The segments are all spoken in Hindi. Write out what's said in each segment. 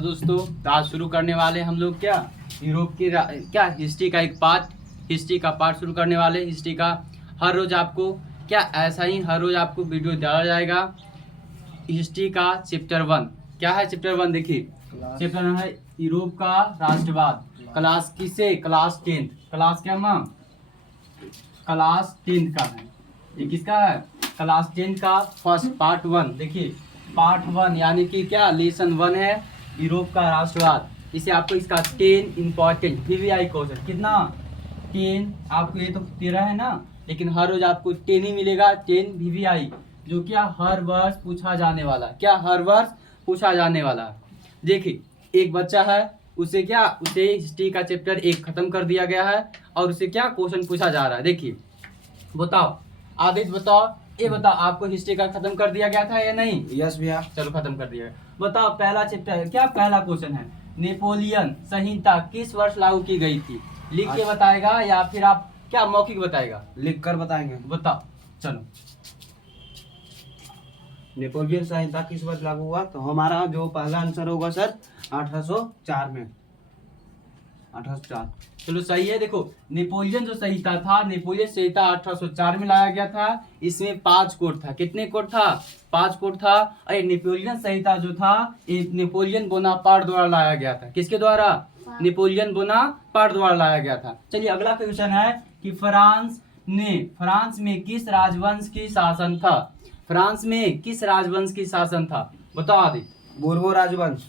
दोस्तों, तो आज शुरू करने वाले हम लोग क्या यूरोप की क्या हिस्ट्री का एक पार्ट, हिस्ट्री का पार्ट शुरू करने वाले। हिस्ट्री का हर रोज आपको क्या ऐसा ही हर रोज आपको वीडियो डाला जाएगा। हिस्ट्री का चैप्टर 1 क्या है? चैप्टर 1 देखिए, चैप्टर 1 है यूरोप का राष्ट्रवाद। क्लास किसे? Class 10th। क्लास क्या माँ? क्लास 10th का है। ये किसका है? क्लास 10th का फर्स्ट पार्ट 1। देखिए पार्ट 1 यानी कि क्या लेसन 1 है यूरोप का राष्ट्रवाद। इसे आपको इसका 10 इंपॉर्टेंट VVI क्वेश्चन कितना 10, आपको ये तो 13 है ना, लेकिन हर रोज आपको 10 ही मिलेगा। 10 VVI जो क्या हर वर्ष पूछा जाने वाला, क्या हर वर्ष पूछा जाने वाला है। देखिए एक बच्चा है, उसे क्या उसे हिस्ट्री का चैप्टर 1 खत्म कर दिया गया है और उसे क्या क्वेश्चन पूछा जा रहा है। देखिए बताओ आदित्य, बताओ ये बताओ, आपको हिस्ट्री का खत्म कर दिया गया था या नहीं? यस भैया। चलो खत्म कर दिया गया। बताओ पहला चैप्टर है क्या, पहला क्वेश्चन है नेपोलियन संहिता किस वर्ष लागू की गई थी? लिख के बताएगा या फिर आप क्या मौखिक बताएगा? लिख कर बताएंगे। बताओ चलो। नेपोलियन संहिता किस वर्ष लागू हुआ? तो हमारा जो पहला आंसर होगा सर 1804 में। 1804। चलो सही है। देखो नेपोलियन जो संहिता था, नेपोलियन संहिता 1804 में लाया गया था। इसमें 5 कोड था। कितने कोड था? 5 कोड था। अरे नेपोलियन संहिता जो था ये नेपोलियन बोनापार्ट द्वारा लाया गया था। किसके द्वारा? नेपोलियन बोनापार्ट द्वारा लाया गया था। चलिए अगला क्वेश्चन है कि फ्रांस में किस राजवंश की शासन था? फ्रांस में किस राजवंश की शासन था? बताओ आदि। बोर्बो राजवंश।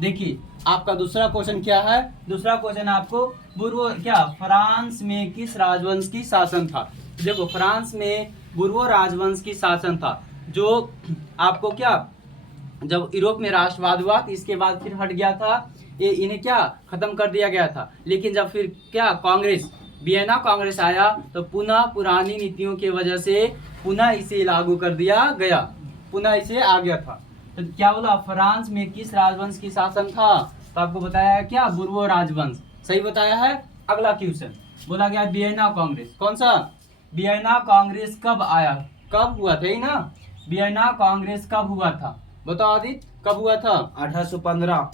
देखिए आपका दूसरा क्वेश्चन क्या है? दूसरा क्वेश्चन आपको बुर्बो क्या फ्रांस में किस राजवंश की शासन था? देखो फ्रांस में बुर्बो राजवंश की शासन था, जो आपको क्या जब यूरोप में राष्ट्रवाद हुआ तो इसके बाद फिर हट गया था। ये इन्हें क्या खत्म कर दिया गया था। लेकिन जब फिर क्या कांग्रेस वियना कांग्रेस आया तो पुनः पुरानी नीतियों की वजह से पुनः इसे लागू कर दिया गया, पुनः इसे आ गया था। तो क्या बोला? फ्रांस में किस राजवंश की शासन था? तो आपको बताया है क्या बुर्बो राजवंश। सही बताया है। अगला क्वेश्चन बोला गया वियना कांग्रेस। कौन सा? वियना कांग्रेस कब आया, कब हुआ था? ही ना, वियना कांग्रेस कब हुआ था? बताओ आदित्य, कब हुआ था? 1815।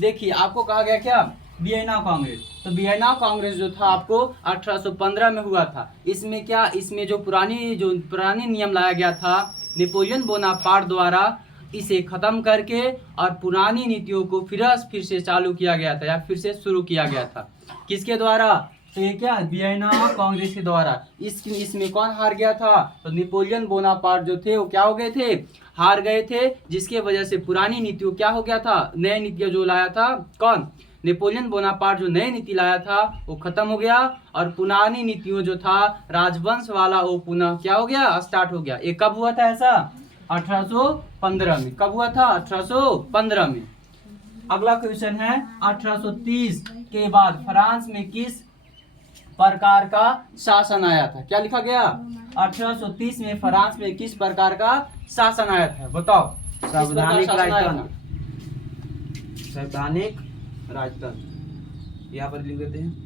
देखिए आपको कहा गया क्या वियना कांग्रेस, तो वियना कांग्रेस जो था आपको 1815 में हुआ था। इसमें क्या, इसमें जो पुरानी नियम लाया गया था नेपोलियन बोनापार्ट द्वारा, इसे खत्म करके और पुरानी नीतियों को फिर से चालू किया गया था या फिर से शुरू किया गया था। किसके द्वारा? तो ये क्या वियना कांग्रेस के द्वारा। इसमें कौन हार गया था? तो नेपोलियन बोनापार्ट जो थे वो क्या हो गए थे? हार गए थे, जिसके वजह से पुरानी नीतियों क्या हो गया था, नए नीतियां जो लाया था कौन? नेपोलियन बोनापार्ट जो नई नीति लाया था वो खत्म हो गया और पुरानी नीतियों जो था राजवंश वाला वो पुनः क्या हो गया? स्टार्ट हो गया। ये कब हुआ था ऐसा? 1815 में। कब हुआ था? 1815 में। अगला क्वेश्चन है 1830 के बाद फ्रांस में किस प्रकार का शासन आया था? क्या लिखा गया? 1830 में फ्रांस में किस प्रकार का शासन आया था? बताओ। संवैधानिक राजतंत्र। संवैधानिक राजतंत्र यहाँ पर लिख देते हैं।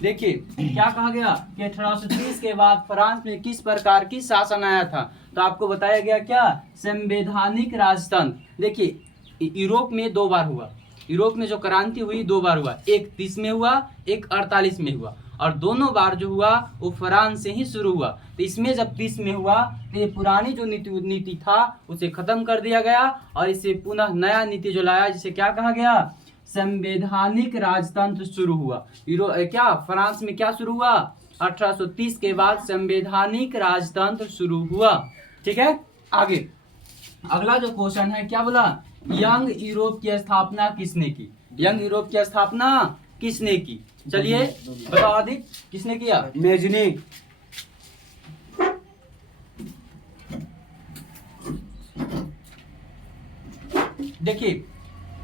देखिए क्या कहा गया कि 1830 के बाद फ्रांस में किस प्रकार की शासन आया था? तो आपको बताया गया क्या संवैधानिक राजतंत्र। देखिए यूरोप में 2 बार हुआ, यूरोप में जो क्रांति हुई 2 बार हुआ, एक 30 में हुआ, एक 48 में हुआ, और दोनों बार जो हुआ वो फ्रांस से ही शुरू हुआ। तो इसमें जब 30 में हुआ तो ये पुरानी जो नीति था उसे खत्म कर दिया गया और इसे पुनः नया नीति जो लाया जिसे क्या कहा गया? संवैधानिक राजतंत्र शुरू हुआ। क्या फ्रांस में क्या शुरू हुआ? 1830 के बाद संवैधानिक राजतंत्र शुरू हुआ। ठीक है, आगे अगला जो क्वेश्चन है क्या बोला? यंग यूरोप की स्थापना किसने की? यंग यूरोप की स्थापना किसने की? चलिए बताओ आदित्य, किसने किया? मेजनिक। देखिए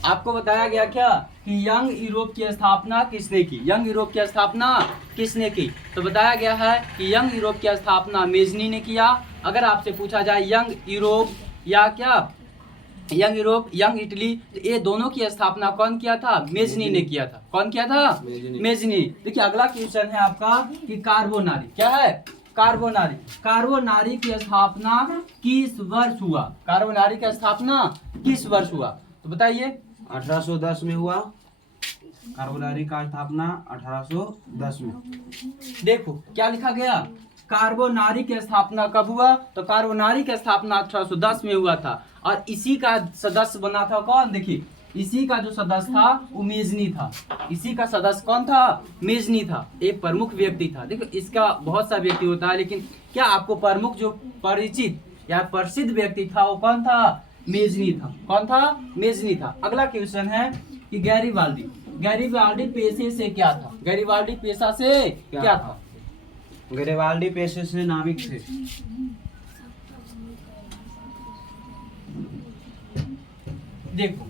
आपको बताया गया क्या कि यंग यूरोप की स्थापना किसने की, यंग यूरोप की स्थापना किसने की। तो बताया गया है कि यंग यूरोप की स्थापना मेजनी ने किया। अगर आपसे पूछा जाए यंग यूरोप या क्या यंग यूरोप यंग इटली, तो ये दोनों की स्थापना कौन किया था, मेजनी ने किया था। कौन किया था, मेजनी। देखिए अगला क्वेश्चन है आपका कि कार्बोनारी क्या है, कार्बोनारी, कार्बोनारी की स्थापना किस वर्ष हुआ, कार्बोनारी की स्थापना किस वर्ष हुआ, तो बताइए। 1810 में हुआ कार्बोनारी का स्थापना 1810 में। देखो क्या लिखा गया, कार्बोनारी की स्थापना कब हुआ, तो कार्बोनारी की स्थापना 1810 में हुआ था। और इसी का सदस्य बना था कौन, देखिए इसी का जो सदस्य था वो मेजनी था। इसी का सदस्य कौन था, मेजनी था, एक प्रमुख व्यक्ति था। देखो इसका बहुत सा व्यक्ति होता है, लेकिन क्या आपको प्रमुख जो परिचित या प्रसिद्ध व्यक्ति था वो कौन था, मेजनी था। कौन था, मेजनी था। अगला क्वेश्चन है कि गैरीबाल्दी, गैरीबाल्दी पेशे से क्या था, गैरीबाल्दी पेशा से क्या था। गैरीबाल्दी पेशे से नाविक थे। देखो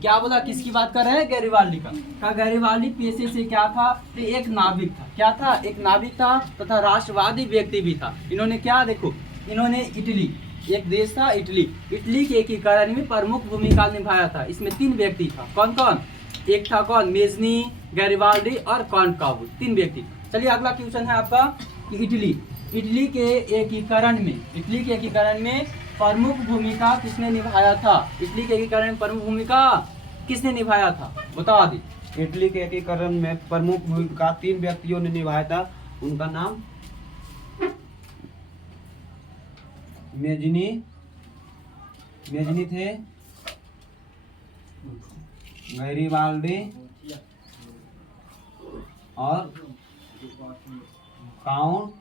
क्या बोला, किसकी बात कर रहे हैं, गैरीबाल्दी का गैरीबाल्दी पेशे से क्या था, तो एक नाविक था। क्या था, एक नाविक था तथा राष्ट्रवादी व्यक्ति भी था। इन्होंने क्या, देखो इन्होंने इटली, एक देश था इटली, इटली के एकीकरण में प्रमुख भूमिका निभाया था। इसमें 3 व्यक्ति था, कौन कौन, एक था कौन, मेजनी, गैरीबाल्दी और कॉन्काबुल, 3 व्यक्ति। चलिए अगला क्वेश्चन है आपका कि इटली, इटली के एकीकरण में, इटली के एकीकरण में प्रमुख भूमिका किसने निभाया था, इटली के एकीकरण में प्रमुख भूमिका किसने निभाया था, बता दी। इटली के एकीकरण में प्रमुख भूमिका 3 व्यक्तियों ने निभाया था। उनका नाम मेजनी, मेजनी थे, गैरीबाल्दी और काउंट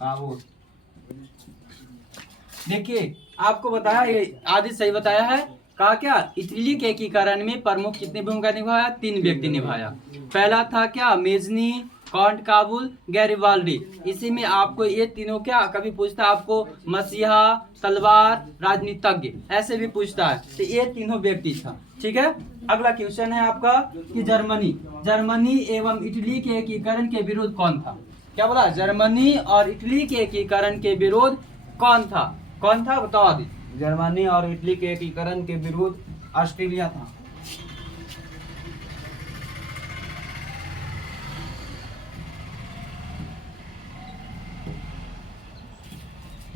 काबूल। देखिए आपको बताया, ये आदि सही बताया है। कहा क्या, इटली के एकीकरण में प्रमुख कितनी भूमिका निभाया, 3 व्यक्ति निभाया। पहला था क्या, मेजनी, कॉन्ट काबुल, गैरीबाल्डी। इसी में आपको ये तीनों क्या कभी पूछता है आपको, मसीहा, तलवार, राजनीतिज्ञ, ऐसे भी पूछता है। तो ये तीनों व्यक्ति था, ठीक है। अगला क्वेश्चन है आपका कि जर्मनी, जर्मनी एवं इटली के एकीकरण के विरुद्ध कौन था। क्या बोला, जर्मनी और इटली के एकीकरण के विरुद्ध कौन था, कौन था, बताओ दी। जर्मनी और इटली के एकीकरण के विरुद्ध ऑस्ट्रेलिया था।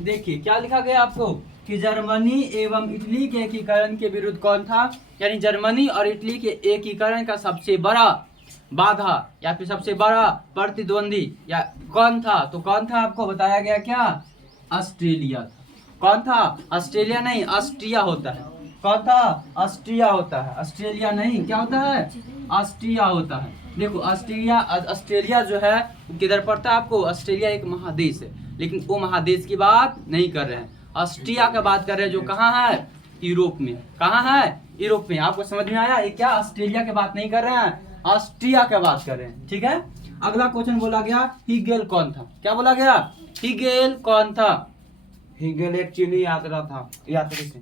देखिए क्या लिखा गया आपको कि जर्मनी एवं इटली के एकीकरण के विरुद्ध कौन था, यानी जर्मनी और इटली के एकीकरण का सबसे बड़ा बाधा या फिर सबसे बड़ा प्रतिद्वंदी या कौन था, तो कौन था आपको बताया गया क्या, ऑस्ट्रेलिया था। कौन था, ऑस्ट्रेलिया नहीं, ऑस्ट्रिया होता है। कौन था, ऑस्ट्रिया होता है, ऑस्ट्रेलिया नहीं, क्या होता है, ऑस्ट्रिया होता है। देखो ऑस्ट्रेलिया, ऑस्ट्रेलिया जो है किधर पड़ता है आपको, ऑस्ट्रेलिया एक महादेश है, लेकिन वो महादेश की बात नहीं कर रहे हैं, ऑस्ट्रिया का बात कर रहे हैं, जो कहाँ है, यूरोप में। कहाँ है, यूरोप में। आपको समझ में आया, ये क्या ऑस्ट्रेलिया की बात नहीं कर रहे हैं, ऑस्ट्रिया की बात कर रहे हैं, ठीक है। अगला क्वेश्चन बोला गया हीगेल कौन था, क्या बोला गया, हीगेल कौन था। हीगेल एक चीनी यात्रा था, यात्री थे।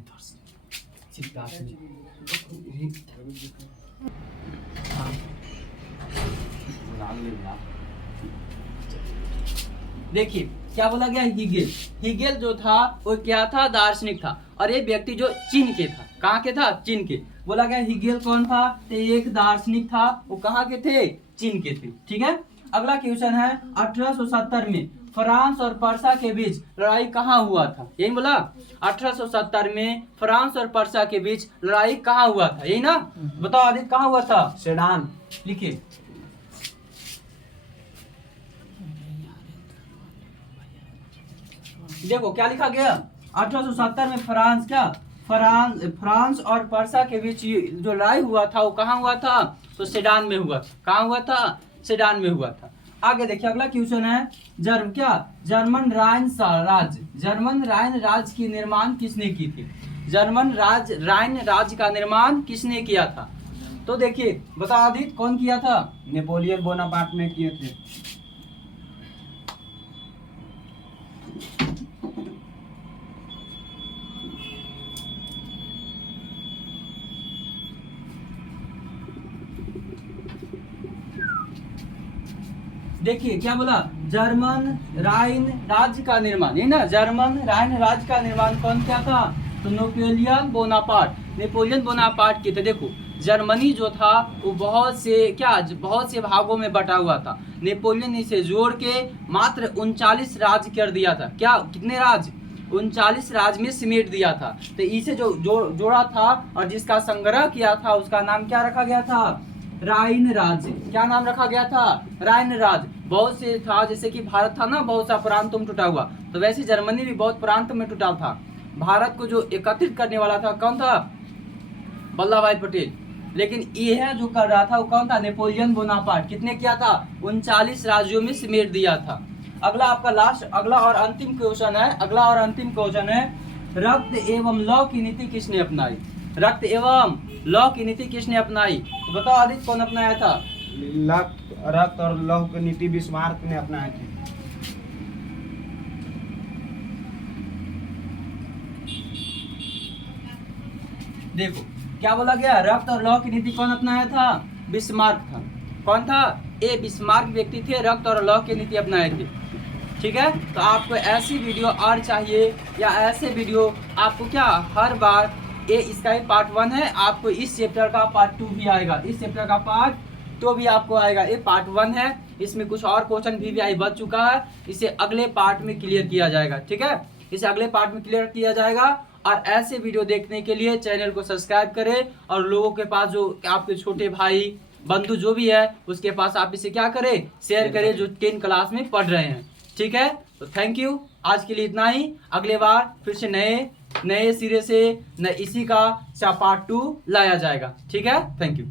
देखिए क्या बोला गया, हीगेल, हीगेल जो था वो क्या था, दार्शनिक था। और ये व्यक्ति जो चीन के था, कहाँ के था, चीन के। बोला गया हीगेल कौन था, तो एक दार्शनिक था, वो कहाँ के थे, चीन के थे, ठीक है। अगला क्वेश्चन है 1870 में फ्रांस और पर्सा के बीच लड़ाई कहाँ हुआ था, यही बोला 1870 में फ्रांस और पर्सा के बीच लड़ाई कहाँ हुआ था, यही ना, बताओ आदित्य कहाँ हुआ था, सेडान। लिखिए। देखो क्या लिखा गया, 1870 में फ्रांस क्या, फ्रांस और पर्सा के बीच जो लड़ाई हुआ था वो कहाँ हुआ था, तो सेडान में हुआ था। कहाँ हुआ था, सेडान में हुआ था। आगे देखिए अगला क्वेश्चन है जर्मन राइन राज्य की निर्माण किसने की थी, राइन राज्य का निर्माण किसने किया था, तो देखिए बताओ आदित्य कौन किया था, नेपोलियन बोनापार्ट ने किए थे। देखिए क्या बोला, जर्मन राइन राज्य का निर्माण, है ना, जर्मन राइन राज्य का निर्माण कौन किया था? तो नेपोलियन बोनापार्ट, नेपोलियन बोनापार्ट की। तो देखो जर्मनी जो था वो बहुत से भागों में बटा हुआ था। नेपोलियन ने इसे जोड़ के मात्र 39 राज्य कर दिया था। क्या, कितने राज्य? 39 राज्य में समेट दिया था। तो इसे जो जोड़ा था और जिसका संग्रह किया था उसका नाम क्या रखा गया था? राइन राज्य। क्या नाम रखा गया था? राइन राज्य। बहुत से था, जैसे कि भारत था ना बहुत सा प्रांतों में टूटा हुआ, तो वैसे जर्मनी भी बहुत प्रांत में टूटा था। भारत को जो एकत्रित करने वाला था कौन था? वल्लभ भाई पटेल। लेकिन यह जो कर रहा था वो कौन था? Napoleon Bonaparte. कितने किया था? 39 राज्यों में समेट दिया था। अगला आपका अगला और अंतिम क्वेश्चन है, रक्त एवं लौ की नीति किसने अपनाई? रक्त एवं लौ की नीति किसने अपनाई? तो बताओ आदित्य, कौन अपनाया था? रक्त और लौह की नीति बिस्मार्क ने अपनाए थे। देखो क्या बोला गया, रक्त और लौ की नीति कौन अपनाया था? बिस्मार्क था। कौन था? ए बिस्मार्क व्यक्ति थे, रक्त और लौ की नीति अपनाए थे। ठीक है, तो आपको ऐसी वीडियो और चाहिए या ऐसे वीडियो आपको क्या हर बार, इसका ही पार्ट 1 है, आपको इस चैप्टर का पार्ट 2 भी आएगा, इस चैप्टर का पार्ट 2 भी आपको आएगा। ये पार्ट 1 है, इसमें कुछ और क्वेश्चन भी बच चुका है, इसे अगले पार्ट में क्लियर किया जाएगा। ठीक है, इसे अगले पार्ट में क्लियर किया जाएगा। और ऐसे वीडियो देखने के लिए चैनल को सब्सक्राइब करें, और लोगों के पास जो आपके छोटे भाई बंधु जो भी है उसके पास आप इसे क्या करें, शेयर करें, जो 10 क्लास में पढ़ रहे हैं। ठीक है, तो थैंक यू, आज के लिए इतना ही। अगले बार फिर से नए सिरे से इसी का पार्ट 2 लाया जाएगा। ठीक है, थैंक यू।